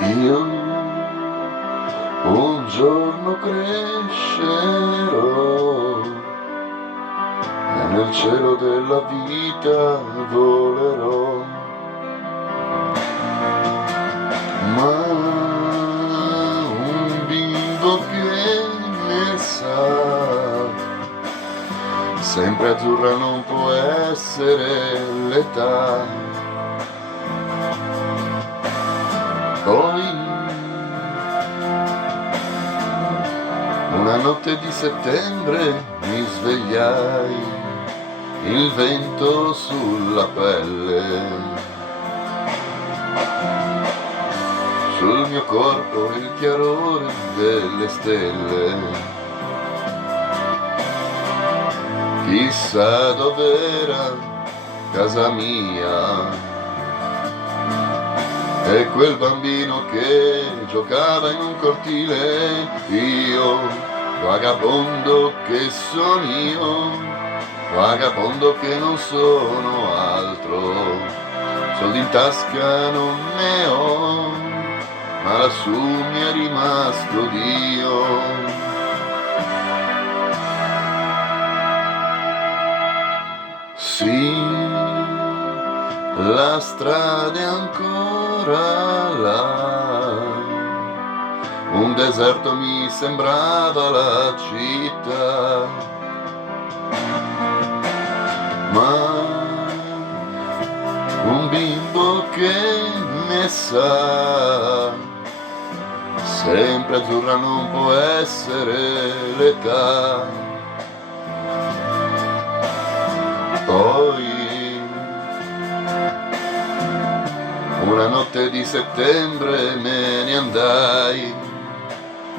Io un giorno crescerò e nel cielo della vita volerò, ma un bimbo che ne sa, sempre azzurra non può essere l'età. Poi una notte di settembre mi svegliai, il vento sulla pelle, sul mio corpo il chiarore delle stelle. Chissà dov'era casa mia e quel bambino che giocava in un cortile. Io, vagabondo che son io, vagabondo che non sono altro, soldi in tasca non ne ho, ma lassù mi è rimasto Dio. Sì, la strada è ancora là, un deserto mi sembrava la città, ma un bimbo che ne sa, sempre azzurra non può essere l'età. Poi una notte di settembre me ne andai,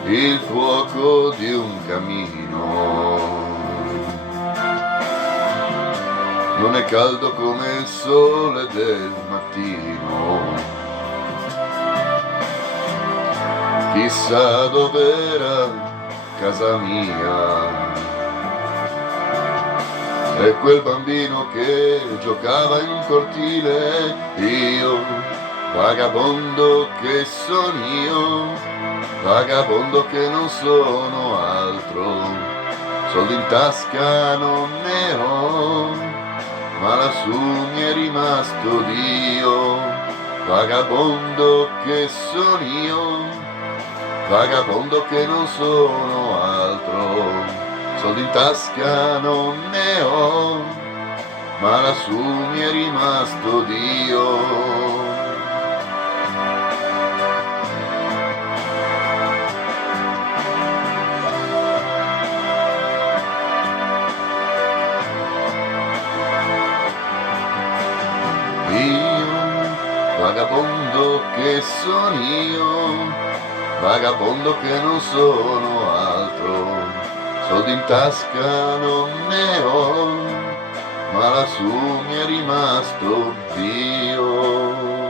il fuoco di un camino non è caldo come il sole del mattino. Chissà dov'era casa mia e quel bambino che giocava in un cortile. Io, vagabondo che son io, vagabondo che non sono altro, soldi in tasca non ne ho, ma lassù mi è rimasto Dio. Vagabondo che son io, vagabondo che non sono altro, soldi in tasca non ne ho, ma lassù mi è rimasto Dio. Io, vagabondo che son io, vagabondo che non sono altro, soldi in tasca non ne ho, ma lassù mi è rimasto Dio.